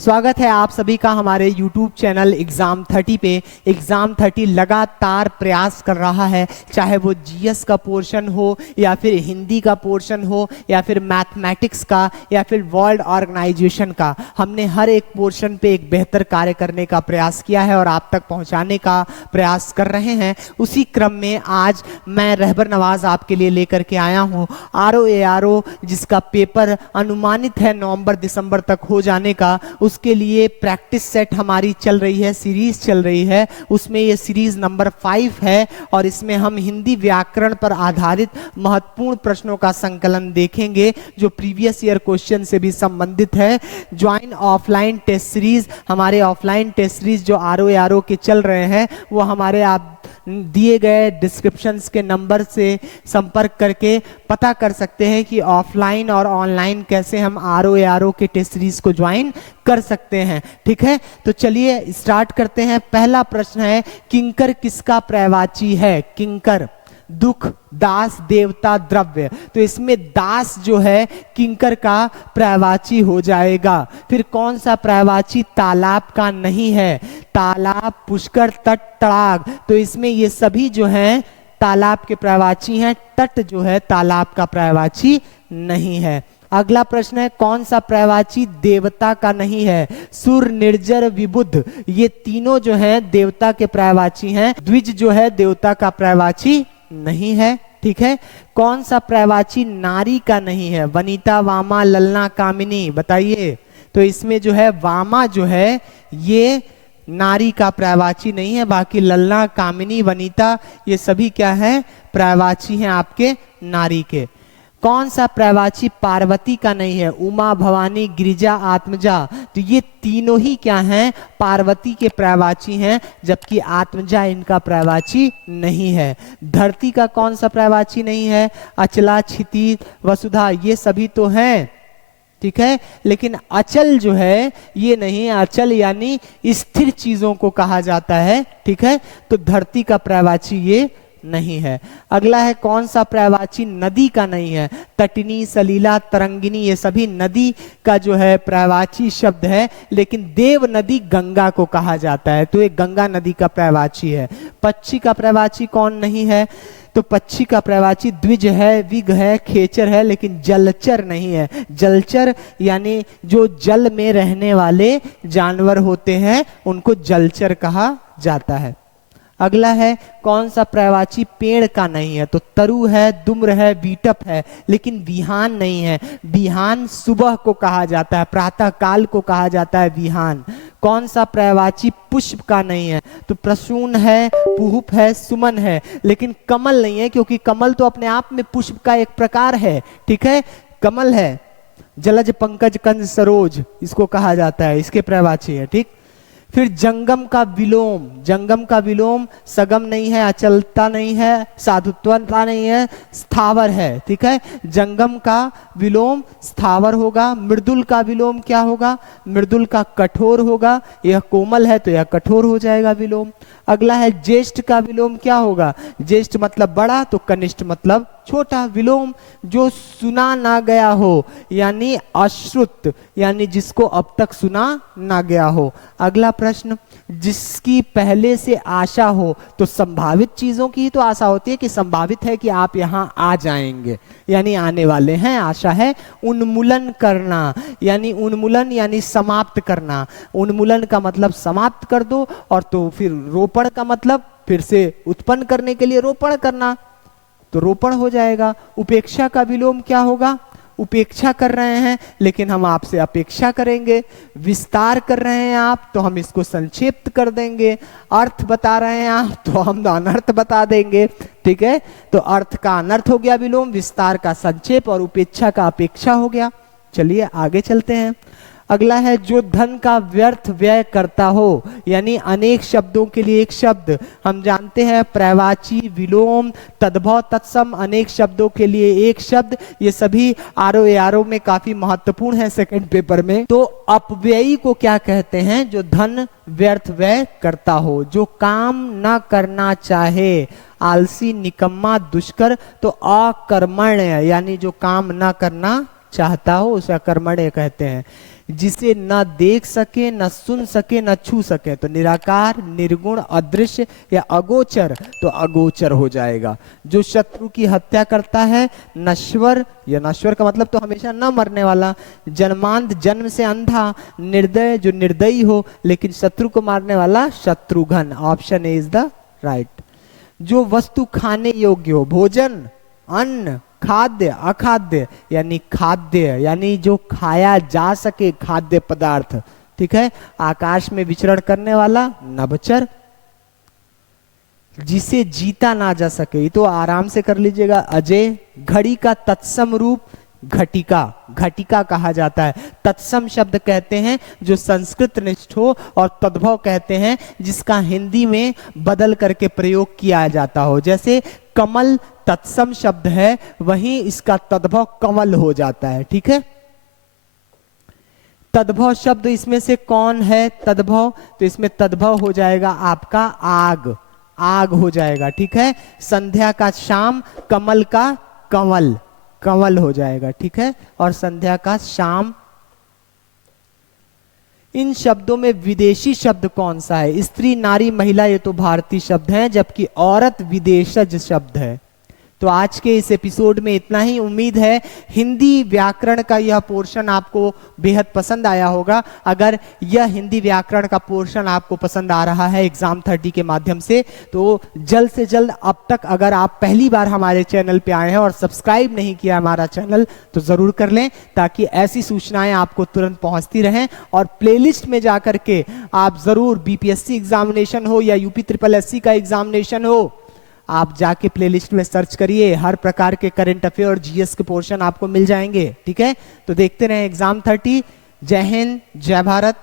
स्वागत है आप सभी का हमारे YouTube चैनल एग्जाम 30 पे। एग्जाम 30 लगातार प्रयास कर रहा है, चाहे वो जीएस का पोर्शन हो या फिर हिंदी का पोर्शन हो या फिर मैथमेटिक्स का या फिर वर्ल्ड ऑर्गेनाइजेशन का। हमने हर एक पोर्शन पे एक बेहतर कार्य करने का प्रयास किया है और आप तक पहुंचाने का प्रयास कर रहे हैं। उसी क्रम में आज मैं रहबर नवाज आपके लिए लेकर के आया हूँ ROARO, जिसका पेपर अनुमानित है नवंबर दिसंबर तक हो जाने का। उसके लिए प्रैक्टिस सेट हमारी चल रही है, सीरीज चल रही है, उसमें ये सीरीज नंबर 5 है और इसमें हम हिंदी व्याकरण पर आधारित महत्वपूर्ण प्रश्नों का संकलन देखेंगे जो प्रीवियस ईयर क्वेश्चन से भी संबंधित है। ज्वाइन ऑफलाइन टेस्ट सीरीज, हमारे ऑफलाइन टेस्ट सीरीज जो ROARO के चल रहे हैं वो हमारे आप दिए गए डिस्क्रिप्शंस के नंबर से संपर्क करके पता कर सकते हैं कि ऑफलाइन और ऑनलाइन कैसे हम ROARO के टेस्ट सीरीज को ज्वाइन कर सकते हैं। ठीक है, तो चलिए स्टार्ट करते हैं। पहला प्रश्न है, किंकर किसका पर्यायवाची है? किंकर दुख, दास, देवता, द्रव्य। तो इसमें दास जो है किंकर का पर्यायवाची हो जाएगा। फिर कौन सा पर्यायवाची तालाब का नहीं है? तालाब, पुष्कर, तट, तड़ाग। तो इसमें ये सभी जो हैं तालाब के पर्यायवाची हैं। तट जो है तालाब का पर्यायवाची नहीं है। अगला प्रश्न है, कौन सा पर्यायवाची देवता का नहीं है? सुर, निर्जर, विबुध, ये तीनों जो हैं देवता के पर्यायवाची हैं। द्विज जो है देवता का पर्यायवाची नहीं है। ठीक है, कौन सा पर्यायवाची नारी का नहीं है? वनिता, वामा, ललना, कामिनी। बताइए। तो इसमें जो है वामा जो है ये नारी का पर्यायवाची नहीं है, बाकी ललना, कामिनी, वनिता ये सभी क्या है? पर्यायवाची हैं आपके नारी के। कौन सा पर्यायवाची पार्वती का नहीं है? उमा, भवानी, गिरिजा, आत्मजा। तो ये तीनों ही क्या हैं? पार्वती के पर्यायवाची हैं, जबकि आत्मजा इनका पर्यायवाची नहीं है। धरती का कौन सा पर्यायवाची नहीं है? अचला, क्षिति, वसुधा, ये सभी तो हैं। ठीक है, लेकिन अचल जो है ये नहीं है। अचल यानी स्थिर चीजों को कहा जाता है। ठीक है, तो धरती का पर्यायवाची ये नहीं है। अगला है, कौन सा पर्यायवाची नदी का नहीं है? तटिनी, सलीला, तरंगिनी, ये सभी नदी का जो है पर्यायवाची शब्द है, लेकिन देव नदी गंगा को कहा जाता है, तो ये गंगा नदी का पर्यायवाची है। पक्षी का पर्यायवाची कौन नहीं है? तो पक्षी का पर्यायवाची द्विज है, विग है, खेचर है, लेकिन जलचर नहीं है। जलचर यानी जो जल में रहने वाले जानवर होते हैं उनको जलचर कहा जाता है। अगला है, कौन सा पर्यायवाची पेड़ का नहीं है? तो तरु है, दुम्र है, बीटप है, लेकिन बिहान नहीं है। बिहान सुबह को कहा जाता है, प्रातः काल को कहा जाता है बिहान। कौन सा पर्यायवाची पुष्प का नहीं है? तो प्रसून है, पुहुप है, सुमन है, लेकिन कमल नहीं है, क्योंकि कमल तो अपने आप में पुष्प का एक प्रकार है। ठीक है, कमल है। जलज, पंकज, कंज, सरोज इसको कहा जाता है, इसके पर्यायवाची है। ठीक, फिर जंगम का विलोम। जंगम का विलोम सगम नहीं है, अचलता नहीं है, साधुत्वता नहीं है, स्थावर है। ठीक है, जंगम का विलोम स्थावर होगा। मृदुल का विलोम क्या होगा? मृदुल का कठोर होगा। यह कोमल है तो यह कठोर हो जाएगा विलोम। अगला है, ज्येष्ठ का विलोम क्या होगा? ज्येष्ठ मतलब बड़ा, तो कनिष्ठ मतलब छोटा। विलोम जो सुना ना गया हो, यानी अश्रुत, यानी जिसको अब तक सुना ना गया हो। अगला प्रश्न, जिसकी पहले से आशा हो। तो संभावित चीजों की तो आशा होती है कि संभावित है कि आप यहां आ जाएंगे, यानी आने वाले हैं, आशा है। उन्मूलन करना, यानी उन्मूलन यानी समाप्त करना। उन्मूलन का मतलब समाप्त कर दो, और तो फिर रोपण का मतलब फिर से उत्पन्न करने के लिए रोपण करना, तो रोपण हो जाएगा। उपेक्षा का विलोम क्या होगा? उपेक्षा कर रहे हैं लेकिन हम आपसे अपेक्षा करेंगे। विस्तार कर रहे हैं आप तो हम इसको संक्षिप्त कर देंगे। अर्थ बता रहे हैं आप तो हम अनर्थ बता देंगे। ठीक है, तो अर्थ का अनर्थ हो गया विलोम, विस्तार का संक्षेप, और उपेक्षा का अपेक्षा हो गया। चलिए आगे चलते हैं। अगला है, जो धन का व्यर्थ व्यय करता हो, यानी अनेक शब्दों के लिए एक शब्द। हम जानते हैं पर्यायवाची, विलोम, तद्भव, तत्सम, अनेक शब्दों के लिए एक शब्द, ये सभी ROARO में काफी महत्वपूर्ण है सेकंड पेपर में। तो अपव्ययी को क्या कहते हैं? जो धन व्यर्थ व्यय करता हो, जो काम न करना चाहे। आलसी, निकम्मा, दुष्कर, तो अकर्मण्य यानी जो काम न करना चाहता हो उसे अकर्मण्य कहते हैं। जिसे न देख सके, न सुन सके, न छू सके, तो निराकार, निर्गुण, अदृश्य या अगोचर, तो अगोचर हो जाएगा। जो शत्रु की हत्या करता है, नश्वर, या नश्वर का मतलब तो हमेशा न मरने वाला, जन्मांध, जन्म से अंधा, निर्दय, जो निर्दयी हो लेकिन शत्रु को मारने वाला, Shatrughan. Option A is the right. जो वस्तु खाने योग्य हो, भोजन, अन्न, खाद्य, अखाद्य, यानी खाद्य यानी जो खाया जा सके, खाद्य पदार्थ, ठीक है। आकाश में विचरण करने वाला, नभचर। जिसे जीता ना जा सके, तो आराम से कर लीजिएगा, अजय। घड़ी का तत्सम रूप, घटिका, घटिका कहा जाता है। तत्सम शब्द कहते हैं जो संस्कृत निष्ठ हो, और तद्भव कहते हैं जिसका हिंदी में बदल करके प्रयोग किया जाता हो। जैसे कमल तत्सम शब्द है, वहीं इसका तद्भव कमल हो जाता है, ठीक है। तद्भव शब्द इसमें से कौन है तद्भव? तो इसमें तद्भव हो जाएगा आपका आग, आग हो जाएगा, ठीक है। संध्या का शाम, कमल का कंवल, कंवल हो जाएगा, ठीक है। और संध्या का शाम। इन शब्दों में विदेशी शब्द कौन सा है? स्त्री, नारी, महिला, ये तो भारतीय शब्द हैं, जबकि औरत विदेशज शब्द है। तो आज के इस एपिसोड में इतना ही। उम्मीद है हिंदी व्याकरण का यह पोर्शन आपको बेहद पसंद आया होगा। अगर यह हिंदी व्याकरण का पोर्शन आपको पसंद आ रहा है एग्जाम 30 के माध्यम से, तो जल्द से जल्द, अब तक अगर आप पहली बार हमारे चैनल पे आए हैं और सब्सक्राइब नहीं किया हमारा चैनल, तो जरूर कर लें, ताकि ऐसी सूचनाएं आपको तुरंत पहुंचती रहें। और प्लेलिस्ट में जाकर के आप जरूर, बीपीएससी एग्जामिनेशन हो या यूपी ट्रिपल एससी का एग्जामिनेशन हो, आप जाके प्लेलिस्ट में सर्च करिए, हर प्रकार के करंट अफेयर और जीएस के पोर्शन आपको मिल जाएंगे, ठीक है। तो देखते रहें एग्जाम 30। जय हिंद, जय भारत।